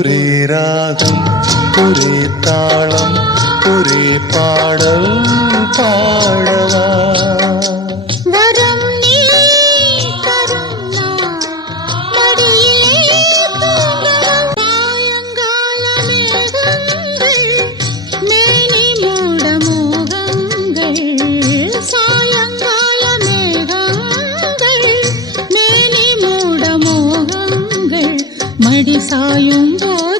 ஒரே ராகம் ஒரே தாளம் ஒரே பாடல் பாடவா மடி சாயும் போது